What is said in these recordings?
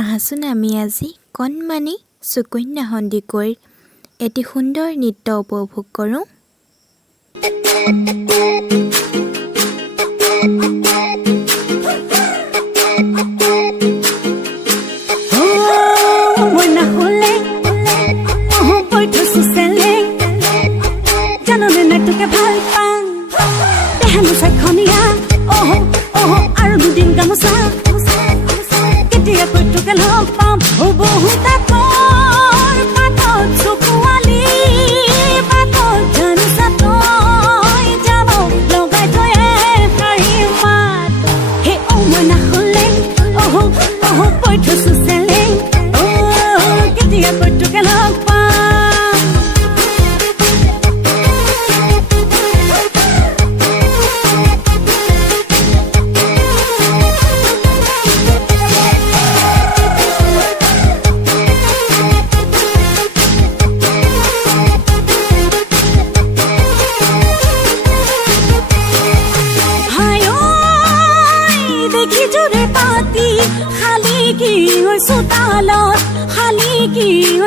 আহাচোন আমি আজি কণমানি সুকন্যা সন্দিকৈৰ এটি সুন্দৰ নৃত্য উপভোগ কৰোঁ।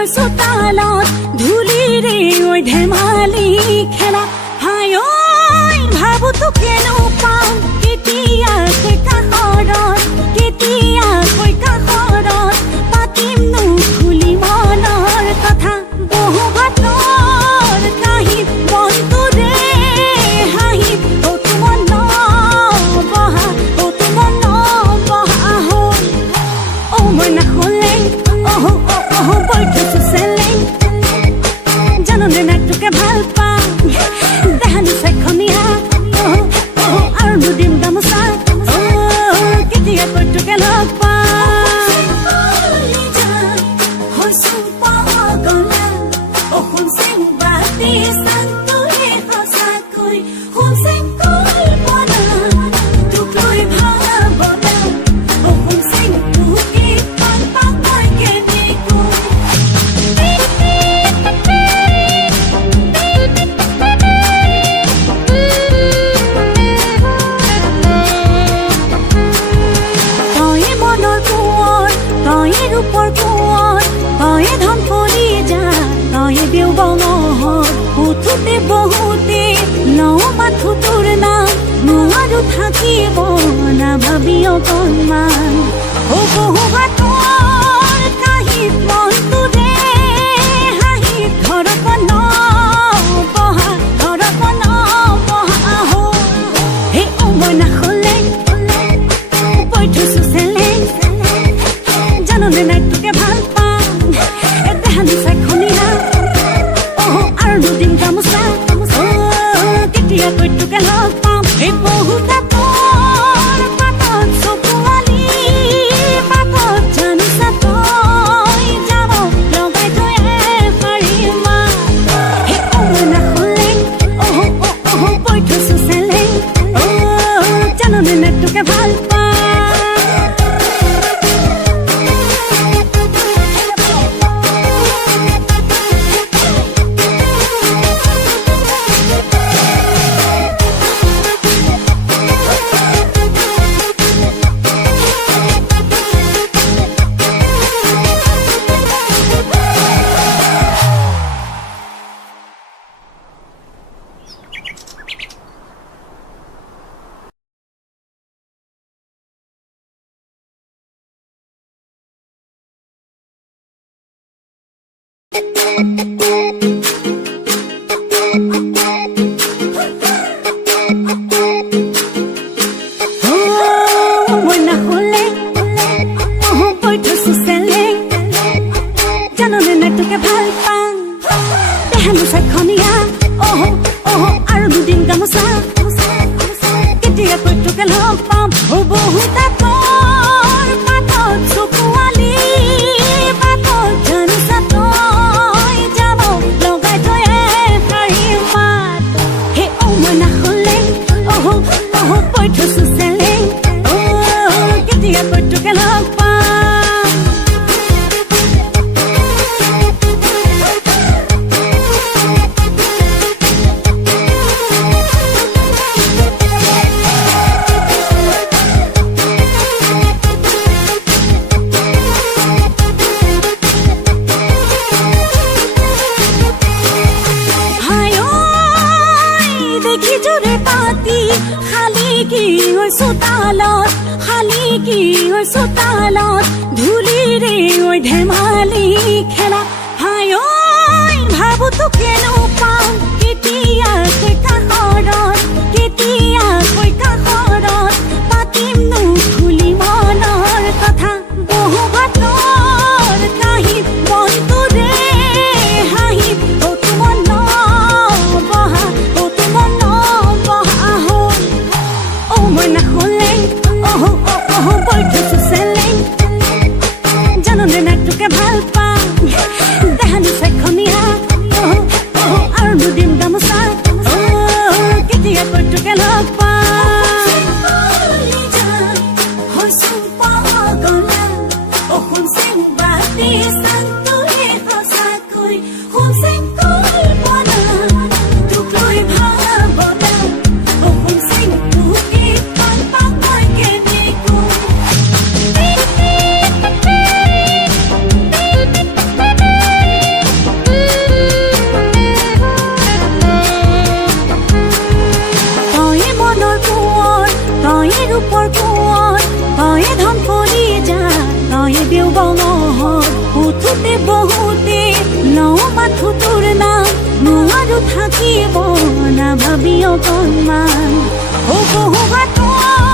চোতালত ধূলিৰে ঐ ধেমালি খেলা হাই ঐ ভাবো তোকেনো পাম কেতিয়াকৈ কাষৰত কেতিয়াকৈ কাষৰত পাতিমনো খুলি মনৰ কথা বহু বাটৰ কাহিত মনটোৰে হাঁহিত অতো মন বহা হ'ল অ মই নাখলে বৈঠছো চেলেং জাননে নাটকে ভাল পাওঁ দেহানি চেখনীয়া আৰু দুদিন গামোচা কেতিয়া কৈটোকে লগ বহুতে লওঁ মাথো তোৰ নাম নোৱাৰো থাকিব নাভাবি অকণমান বহু বাটৰ কাহিত মনটোৰে হাঁহিত ঘৰত বহা হ'ল হে মই নাখলে বৈঠছো চেলেং জাননে নাটকে ভাল পাওঁ দেহানি চেখনীয়া আৰু দুদিন গামোচা কেতিয়া কৈটোকে লগ পাম এই বহুতে পাতত চকুৱালি পাতত জানিছা তই যাব লগাই থৈ পাৰিম সেই নাখলে বৈঠছো চেলেং জাননে নাটকে ভাল মই নাখলে বৈঠছো চেলেং জাননে নাটকে ভাল পাওঁ দেহানি চেখনীয়া আৰু দুদিন গামোচা কেতিয়া কৈটোকে লগ পাম বহু পাতত চকুৱালি পাতত জানিছা তই যাব ঘৰ চোতালত ধূলিৰে ঐ ধেমালি খেলা হাই ঐ ভাবো তোকেনো পাম কেতিয়াকৈ কাষৰত পাতিমনো খুলি মনৰ কথা বহু বাটৰ কাহিত মনটোৰে হাঁহিত অতু মন বহা হ'ল মই নাখলে বৈ থৈছো চেলেং জাননে নাই তোকে ভাল পাম দেহানো চাইখনীয়া আৰু দুদিন গামোচা কেতিয়াকৈ তোকে লগ পাম হৈছো পাগলা শুন চেং বাতি চান্তোৰে সঁচাকৈ শুন চেং কল্পনা তোক লৈ ভাৱনা শুন চেং তোকে ভাল পাম মই কেনেকৈ তয়ে মনৰ কোঁৱৰ তয়ে ৰূপৰ কোঁৱৰ তয়ে ধন কৰি যা তয়ে দেও বঙৰ উঠোতে বহুতে লওঁ মাথো তোৰ নাম নোৱাৰো থাকিব নাভাবি অকণমান বহু বাটৰ